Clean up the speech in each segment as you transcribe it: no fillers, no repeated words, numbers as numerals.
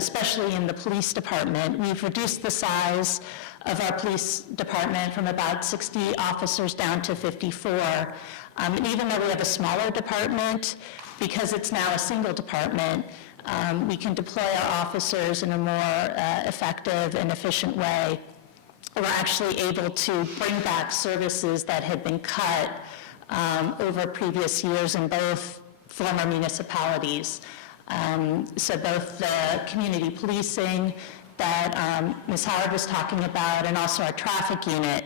especially in the police department. We've reduced the size of our police department from about 60 officers down to 54. And even though we have a smaller department, because it's now a single department, we can deploy our officers in a more effective and efficient way. We're actually able to bring back services that had been cut over previous years in both former municipalities. So both the community policing that Ms. Howard was talking about, and also our traffic unit.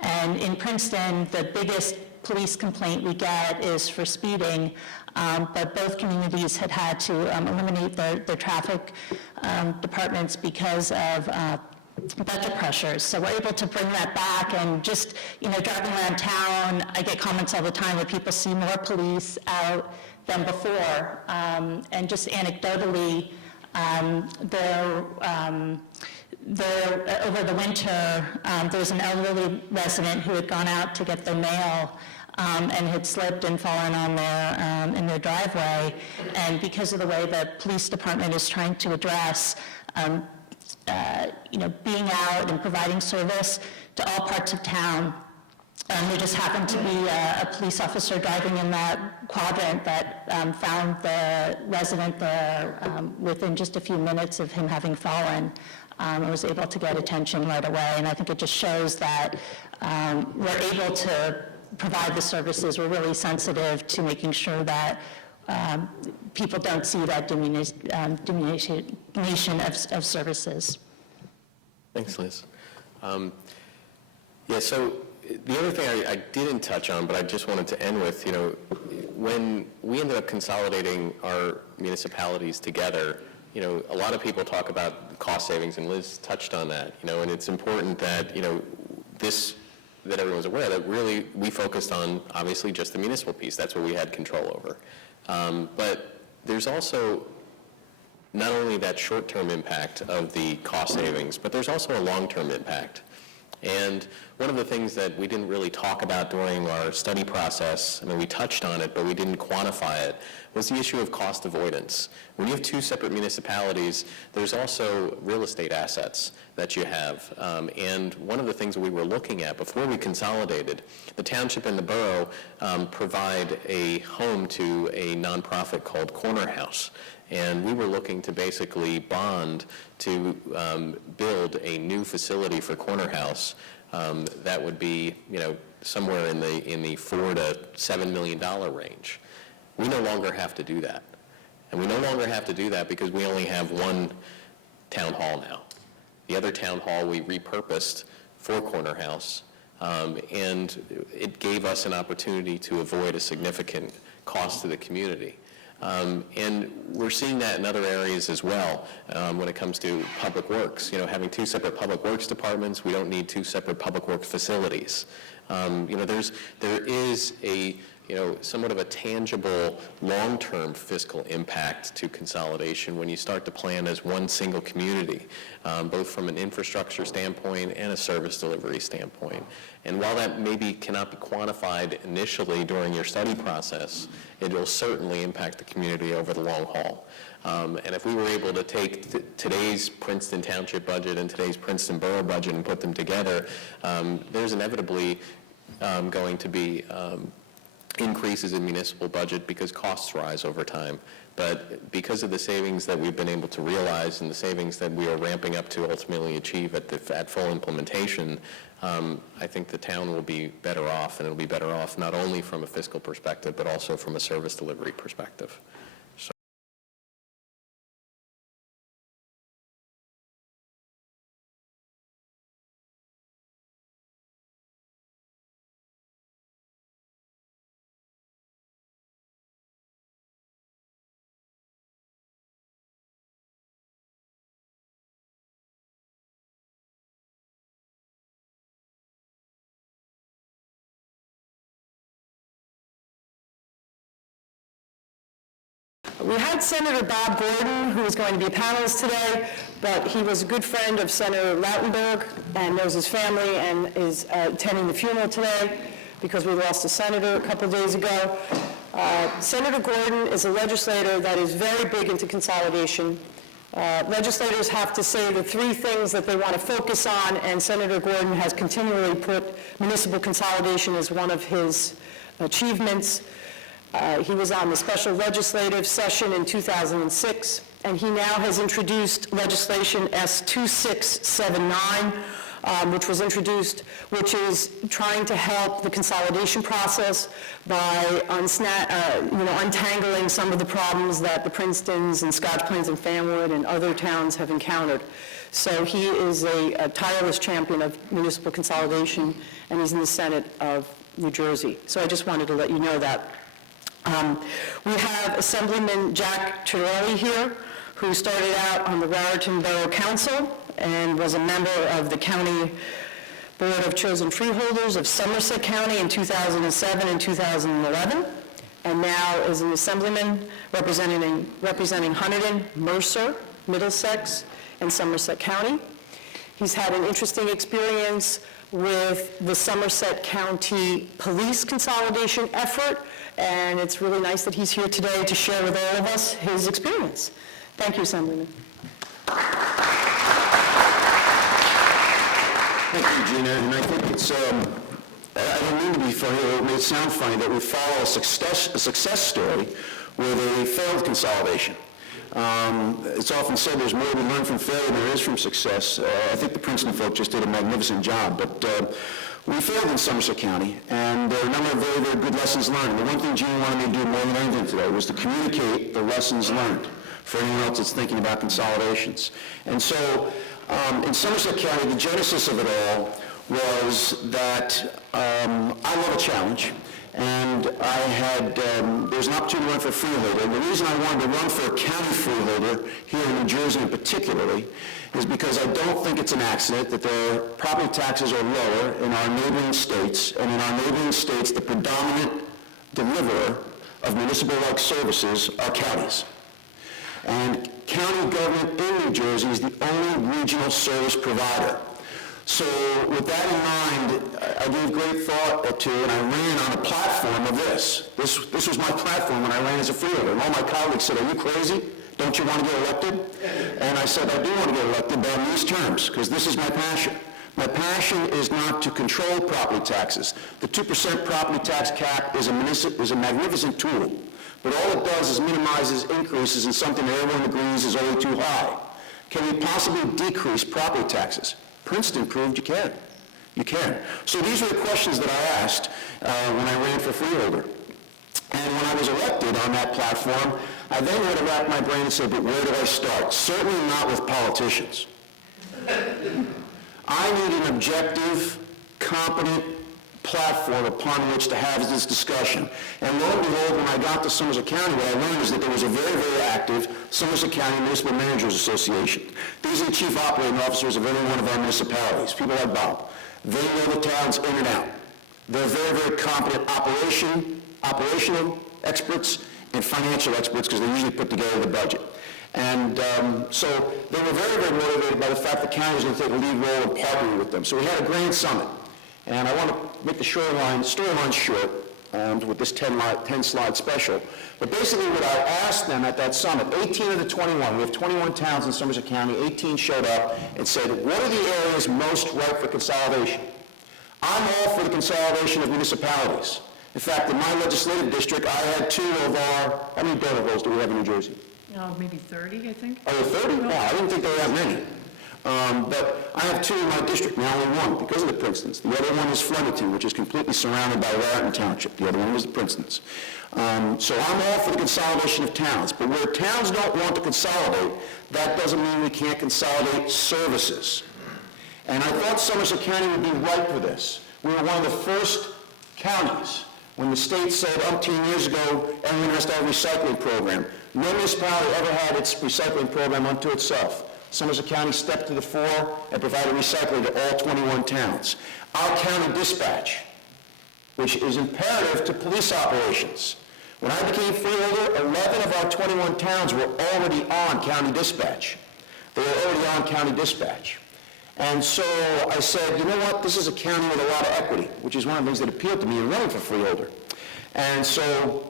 And in Princeton, the biggest police complaint we get is for speeding, but both communities had to eliminate their traffic departments because of budget pressures. So we're able to bring that back, and just, driving around town, I get comments all the time that people see more police out than before. And just anecdotally, over the winter, there was an elderly resident who had gone out to get their mail and had slipped and fallen on in their driveway. And because of the way the police department is trying to address being out and providing service to all parts of town. There just happened to be a police officer driving in that quadrant that found the resident there within just a few minutes of him having fallen, and was able to get attention right away. And I think it just shows that we're able to provide the services. We're really sensitive to making sure that people don't see that diminution of services. Thanks, Liz. So the other thing I didn't touch on, but I just wanted to end with, when we ended up consolidating our municipalities together, a lot of people talk about cost savings, and Liz touched on that, and it's important that, that everyone's aware that really we focused on, obviously, just the municipal piece. That's what we had control over. But there's also not only that short-term impact of the cost savings, but there's also a long-term impact. And one of the things that we didn't really talk about during our study process, we touched on it, but we didn't quantify it, was the issue of cost avoidance. When you have two separate municipalities, there's also real estate assets that you have. And one of the things that we were looking at before we consolidated, the township and the borough provide a home to a nonprofit called Goerner House. And we were looking to basically bond to build a new facility for Goerner House that would be, somewhere in the $4 to $7 million range. We no longer have to do that, and we no longer have to do that because we only have one town hall now. The other town hall we repurposed for Goerner House, and it gave us an opportunity to avoid a significant cost to the community. And we're seeing that in other areas as well when it comes to public works. Having two separate public works departments, we don't need two separate public works facilities. There is a somewhat of a tangible long-term fiscal impact to consolidation when you start to plan as one single community, both from an infrastructure standpoint and a service delivery standpoint. And while that maybe cannot be quantified initially during your study process, it will certainly impact the community over the long haul. And if we were able to take today's Princeton Township budget and today's Princeton Borough budget and put them together, there's inevitably going to be increases in municipal budget because costs rise over time. But because of the savings that we've been able to realize and the savings that we are ramping up to ultimately achieve at full implementation, I think the town will be better off, and it'll be better off not only from a fiscal perspective, but also from a service delivery perspective. We had Senator Bob Gordon, who was going to be a panelist today, but he was a good friend of Senator Lautenberg and knows his family and is attending the funeral today because we lost a senator a couple of days ago. Senator Gordon is a legislator that is very big into consolidation. Legislators have to say the three things that they want to focus on, and Senator Gordon has continually put municipal consolidation as one of his achievements. He was on the special legislative session in 2006, and he now has introduced legislation S2679, which was introduced, which is trying to help the consolidation process by untangling some of the problems that the Princetons and Scotch Plains and Fanwood and other towns have encountered. So he is a tireless champion of municipal consolidation, and he's in the Senate of New Jersey. So I just wanted to let you know that. We have Assemblyman Jack Ciattarelli here, who started out on the Raritan Borough Council and was a member of the County Board of Chosen Freeholders of Somerset County in 2007 and 2011, and now is an assemblyman representing Hunterdon, Mercer, Middlesex, and Somerset County. He's had an interesting experience with the Somerset County Police consolidation effort, and it's really nice that he's here today to share with all of us his experience. Thank you, Assemblyman. Thank you, Gina, and I think it's, I don't mean to be funny, or it may sound funny, that we follow a success story with a failed consolidation. It's often said there's more we learn from failure than there is from success. I think the Princeton folk just did a magnificent job, but we failed in Somerset County, and there are a number of very, very good lessons learned. The one thing Gina wanted me to do more than anything today was to communicate the lessons learned for anyone else that's thinking about consolidations. And so, in Somerset County, the genesis of it all was that I love a challenge, and I had, there was an opportunity to run for a freeholder, and the reason I wanted to run for a county freeholder here in New Jersey in particularly is because I don't think it's an accident that their property taxes are lower in our neighboring states, and in our neighboring states, the predominant deliverer of municipal-like services are counties. And county government in New Jersey is the only regional service provider. So with that in mind, I gave great thought to, and I ran on a platform of this. This was my platform when I ran as a freeholder, and all my colleagues said, "Are you crazy? Don't you want to get elected?" And I said, "I do want to get elected, but on these terms, because this is my passion. My passion is not to control property taxes. The 2% property tax cap is a magnificent tool. But all it does is minimizes increases in something that everyone agrees is already too high. Can we possibly decrease property taxes? Princeton proved you can. You can. So these were the questions that I asked when I ran for freeholder. And when I was elected on that platform, I then had to rack my brain and say, but where do I start? Certainly not with politicians. I need an objective, competent platform upon which to have this discussion. And lo and behold, when I got to Somerset County, what I learned is that there was a very, very active Somerset County Municipal Managers Association. These are the chief operating officers of every one of our municipalities, people like Bob. They know the towns in and out. They're very, very competent operational experts and financial experts because they usually put together the budget. And so they were very, very motivated by the fact that the county was going to take a lead role in partnering with them. So we had a grand summit. And I want to make the storyline short with this 10-slide special. But basically what I asked them at that summit, 18 of the 21, we have 21 towns in Somerset County, 18 showed up and said, what are the areas most ripe for consolidation? I'm all for the consolidation of municipalities. In fact, in my legislative district, I had two of our, how many donor rolls do we have in New Jersey? No, maybe 30, I think. Oh, 30? No, I didn't think there were that many. But I have two in my district, now only one, because of the Princetons. The other one is Flemington, which is completely surrounded by Raritan Township. The other one was the Princetons. So I'm all for the consolidation of towns. But where towns don't want to consolidate, that doesn't mean we can't consolidate services. And I thought Somerset County would be ripe for this. We were one of the first counties when the state said umpteen years ago, everyone has to have a recycling program. No municipality ever had its recycling program unto itself. Somerset County stepped to the fore and provided recycling to all 21 towns. Our county dispatch, which is imperative to police operations. When I became freeholder, 11 of our 21 towns were already on county dispatch. They were already on county dispatch. And so I said, you know what, this is a county with a lot of equity, which is one of the things that appealed to me in running for freeholder. And so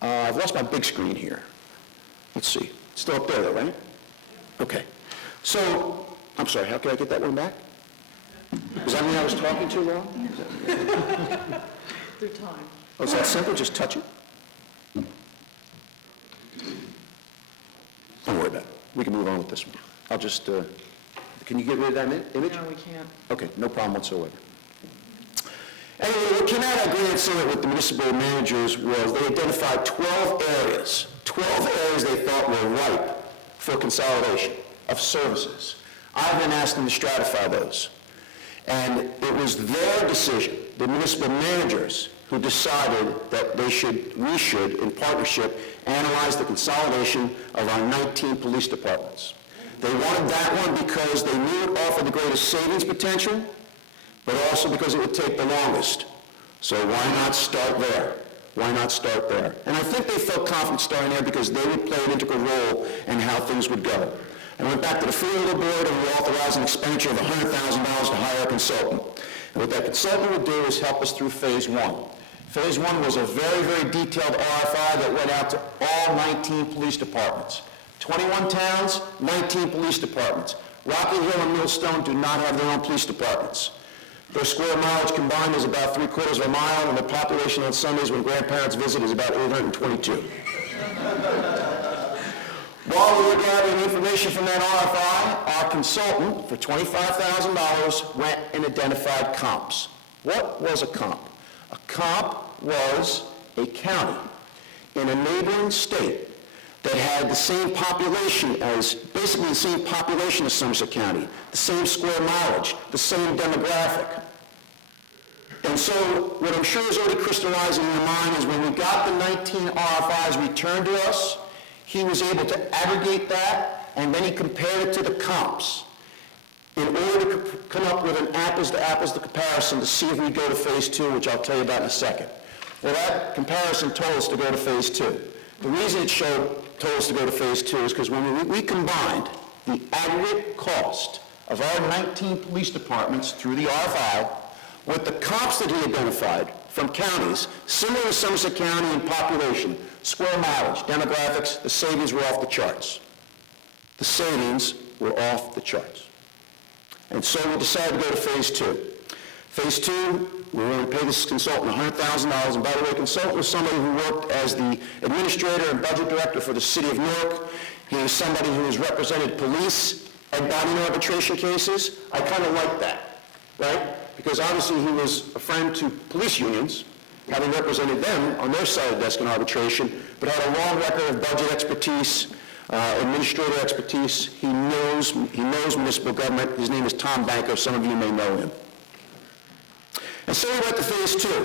I've lost my big screen here. Let's see. It's still up there, though, right? Okay. So, I'm sorry, how can I get that one back? Does that mean I was talking too long? Through time. Oh, is that simple? Just touch it? Don't worry about it. We can move on with this one. I'll just, can you get rid of that image? No, we can't. Okay, no problem whatsoever. Anyway, what came out of that Grand Summit with the municipal managers was they identified 12 areas they thought were ripe for consolidation of services. I've been asked them to stratify those. And it was their decision, the municipal managers, who decided that we should, in partnership, analyze the consolidation of our 19 police departments. They wanted that one because they knew it offered the greatest savings potential, but also because it would take the longest. So why not start there? Why not start there? And I think they felt confident starting there because they would play an integral role in how things would go. I went back to the Free Little Board and we authorized an expenditure of $100,000 to hire a consultant. And what that consultant would do is help us through phase one. Phase one was a very, very detailed RFI that went out to all 19 police departments. 21 towns, 19 police departments. Rocky Hill and Millstone do not have their own police departments. Their square mileage combined is about 3/4 of a mile, and the population on Sundays when grandparents visit is about 822. While we were gathering information from that RFI, our consultant, for $25,000, went and identified comps. What was a comp? A comp was a county in a neighboring state that had the same population as, basically the same population as Somerset County, the same square mileage, the same demographic. And so what I'm sure is already crystallizing in your mind is when we got the 19 RFIs returned to us, he was able to aggregate that, and then he compared it to the comps in order to come up with an apples-to-apples comparison to see if we go to phase two, which I'll tell you about in a second. Well, that comparison told us to go to phase two. The reason it told us to go to phase two is because when we combined the aggregate cost of our 19 police departments through the RFI with the comps that he identified from counties similar to Somerset County in population, square mileage, demographics, the savings were off the charts. The savings were off the charts. And so we decided to go to phase two. Phase two, we were going to pay this consultant $100,000. And by the way, consultant was somebody who worked as the administrator and budget director for the city of Newark. He was somebody who has represented police and body arbitration cases. I kind of like that, right? Because obviously he was a friend to police unions, having represented them on their side of the desk in arbitration, but had a long record of budget expertise, administrator expertise. He knows municipal government. His name is Tom Banker. Some of you may know him. And so we went to phase two.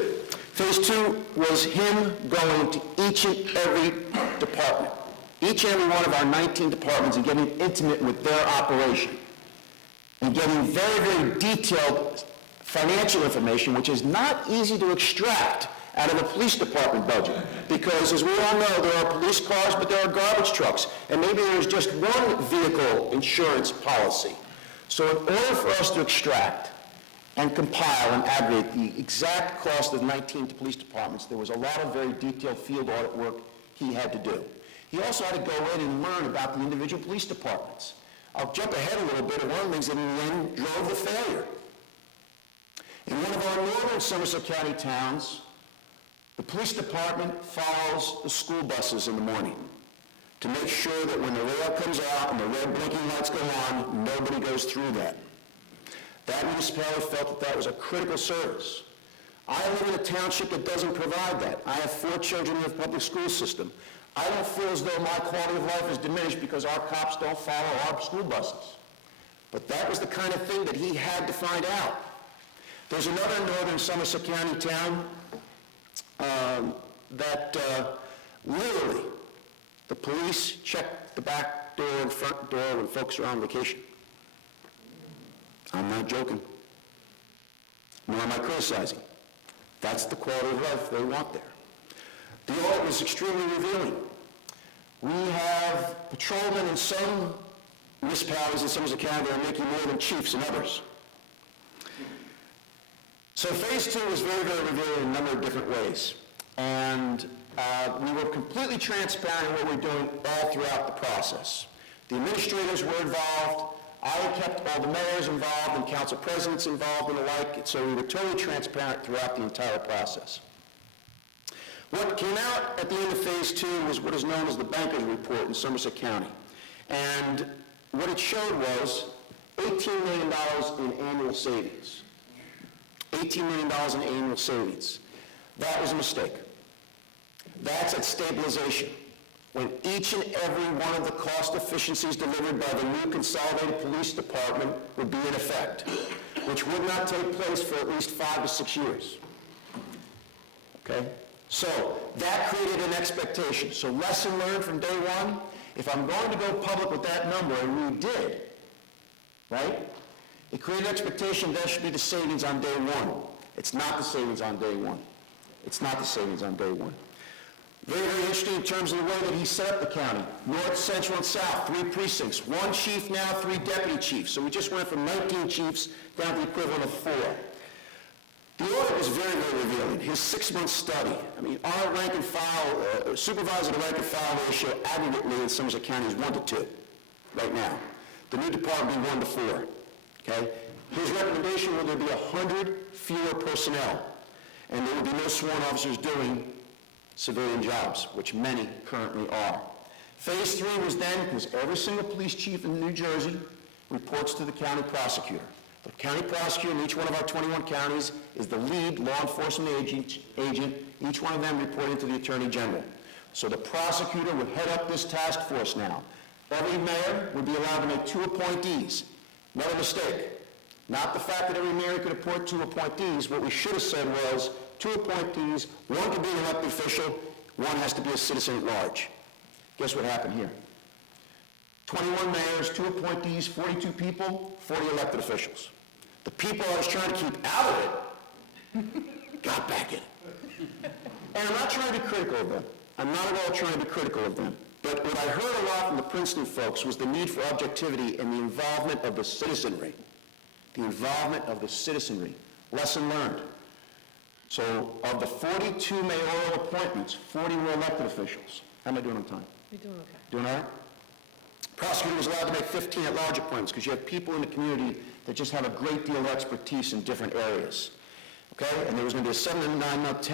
Phase two was him going to each and every department, each and every one of our 19 departments, and getting intimate with their operation, and getting very, very detailed financial information, which is not easy to extract out of a police department budget. Because as we all know, there are police cars, but there are garbage trucks. And maybe there's just one vehicle insurance policy. So in order for us to extract and compile and aggregate the exact cost of 19 police departments, there was a lot of very detailed field audit work he had to do. He also had to go in and learn about the individual police departments. I'll jump ahead a little bit, and one of the things that in the end drove the failure. In one of our northern Somerset County towns, the police department follows the school buses in the morning to make sure that when the rail comes out and the red blinking lights go on, nobody goes through that. That municipality felt that that was a critical service. I live in a township that doesn't provide that. I have 4 children in the public school system. I don't feel as though my quality of life is diminished because our cops don't follow our school buses. But that was the kind of thing that he had to find out. There's another northern Somerset County town that literally the police check the back door and front door when folks are on vacation. I'm not joking, nor am I criticizing. That's the quality of life they want there. The audit was extremely revealing. We have patrolmen in some municipalities in Somerset County that are making more than chiefs in others. So phase two was very, very revealing in a number of different ways. And we were completely transparent in what we're doing all throughout the process. The administrators were involved. I kept all the mayors involved and council presidents involved and the like, so we were totally transparent throughout the entire process. What came out at the end of phase 2 was what is known as the banker's report in Somerset County. And what it showed was $18 million in annual savings. $18 million in annual savings. That was a mistake. That's at stabilization. When each and every one of the cost efficiencies delivered by the new consolidated police department would be in effect, which would not take place for at least 5 to 6 years. Okay? So that created an expectation. So lesson learned from day one, if I'm going to go public with that number, and we did, right? It created an expectation that should be the savings on day one. It's not the savings on day one. It's not the savings on day one. Very, very interesting in terms of the way that he set up the county. North, central, and south, 3 precincts. 1 chief now, 3 deputy chiefs. So we just went from 19 chiefs down to the equivalent of 4. The audit was very, very revealing. His 6-month study. I mean, our rank and file, supervisor to rank and file ratio aggregately in Somerset County is 1 to 2 right now. The new department will be 1 to 4. Okay? His recommendation was there be 100 fewer personnel, and there would be no sworn officers doing civilian jobs, which many currently are. Phase 3 was then, because every single police chief in New Jersey reports to the county prosecutor. The county prosecutor in each one of our 21 counties is the lead law enforcement agent, each one of them reporting to the Attorney General. So the prosecutor would head up this task force now. Every mayor would be allowed to make 2 appointees. Another mistake. Not the fact that every mayor could appoint 2 appointees. What we should have said was 2 appointees, 1 could be an elected official, 1 has to be a citizen at large. Guess what happened here? 21 mayors, 2 appointees, 42 people, 40 elected officials. The people I was trying to keep out of it got back in it. And I'm not trying to be critical of them. I'm not at all trying to be critical of them. But what I heard a lot from the Princeton folks was the need for objectivity and the involvement of the citizenry. The involvement of the citizenry. Lesson learned. So of the 42 mayoral appointments, 40 were elected officials. How am I doing on time? You're doing okay. Doing all right? Prosecutor was allowed to make 15 at-large appointments because you have people in the community that just have a great deal of expertise in different areas. Okay? And there was going to be a 7 to 9 month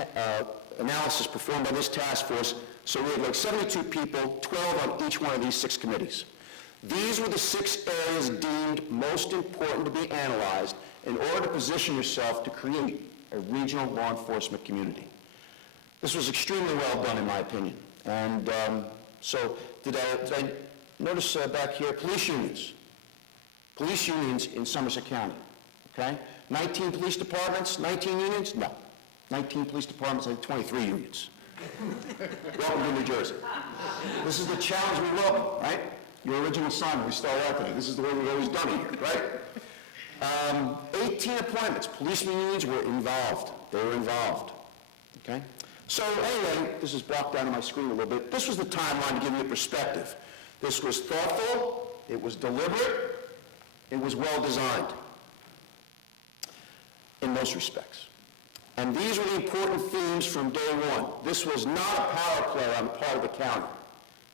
analysis performed by this task force. So we had like 72 people, 12 on each one of these 6 committees. These were the 6 areas deemed most important to be analyzed in order to position yourself to create a regional law enforcement community. This was extremely well done, in my opinion. And so did I notice back here, police unions. Police unions in Somerset County, okay? 19 police departments, 19 unions? No. 19 police departments, and 23 unions. Welcome to New Jersey. This is the challenge we welcome, right? Your original assignment, we start out today. This is the way we've always done it here, right? 18 appointments. Policemen unions were involved. They were involved, okay? So anyway, this is blocked down on my screen a little bit. This was the timeline to give you a perspective. This was thoughtful, it was deliberate, it was well designed in most respects. And these were the important themes from day one. This was not a power play on the part of the county,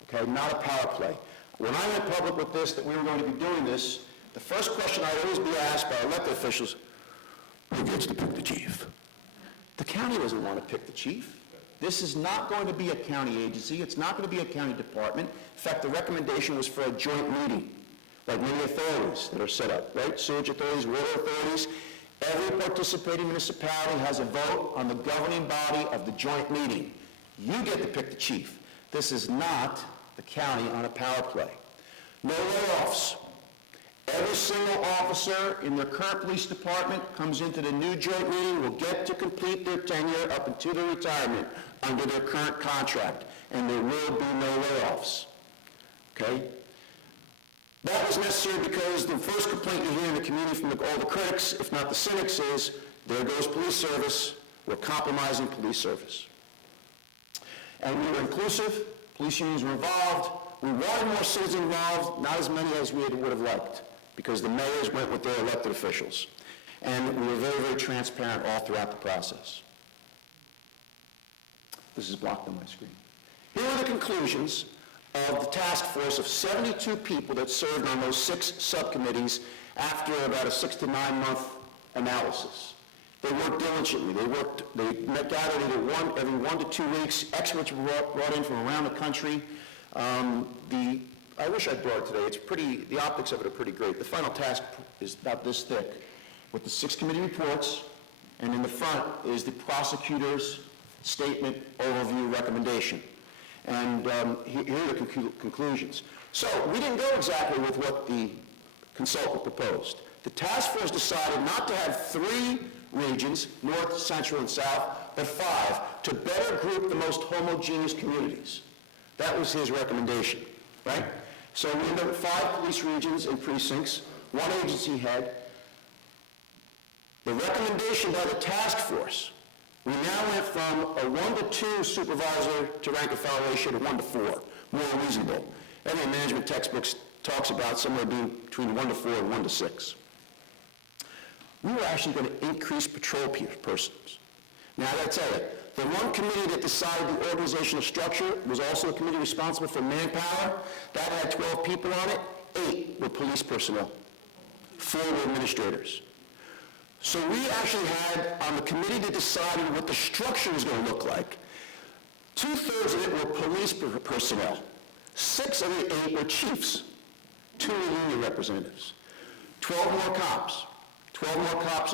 okay, not a power play. When I went public with this, that we were going to be doing this, the first question I'd always be asked by elected officials, who gets to pick the chief? The county doesn't want to pick the chief. This is not going to be a county agency. It's not going to be a county department. In fact, the recommendation was for a joint meeting, like many authorities that are set up, right? Sewage authorities, water authorities. Every participating municipality has a vote on the governing body of the joint meeting. You get to pick the chief. This is not the county on a power play. No layoffs. Every single officer in their current police department comes into the new joint meeting will get to complete their tenure up until their retirement under their current contract, and there will be no layoffs. Okay? That was necessary because the first complaint you hear in the community from all the critics, if not the cynics, is there goes police service, we're compromising police service. And we were inclusive, police unions were involved, we wanted more citizens involved, not as many as we would have liked, because the mayors went with their elected officials. And we were very, very transparent all throughout the process. This is blocked on my screen. Here are the conclusions of the task force of 72 people that served on those 6 subcommittees after about a 6 to 9 month analysis. They worked diligently. They met gathered every 1 to 2 weeks. Experts were brought in from around the country. I wish I brought it today. It's pretty, the optics of it are pretty great. The final task is about this thick with the 6 committee reports, and in the front is the prosecutor's statement, overview, recommendation. And here are the conclusions. So we didn't go exactly with what the consultant proposed. The task force decided not to have 3 regions, north, central, and south, but 5, to better group the most homogeneous communities. That was his recommendation, right? So we ended up with 5 police regions and precincts, 1 agency head. The recommendation by the task force, we now went from a 1 to 2 supervisor to rank and file ratio to 1 to 4, more reasonable. Every management textbook talks about somewhere between 1 to 4 and 1 to 6. We were actually going to increase patrol persons. Now, I got to tell you, the one committee that decided the organizational structure was also a committee responsible for manpower. That had 12 people on it. 8 were police personnel. 4 were administrators. So we actually had, on the committee that decided what the structure was going to look like, 2/3 of it were police personnel. 6 of the 8 were chiefs. 2 were union representatives. 12 more cops. 12 more cops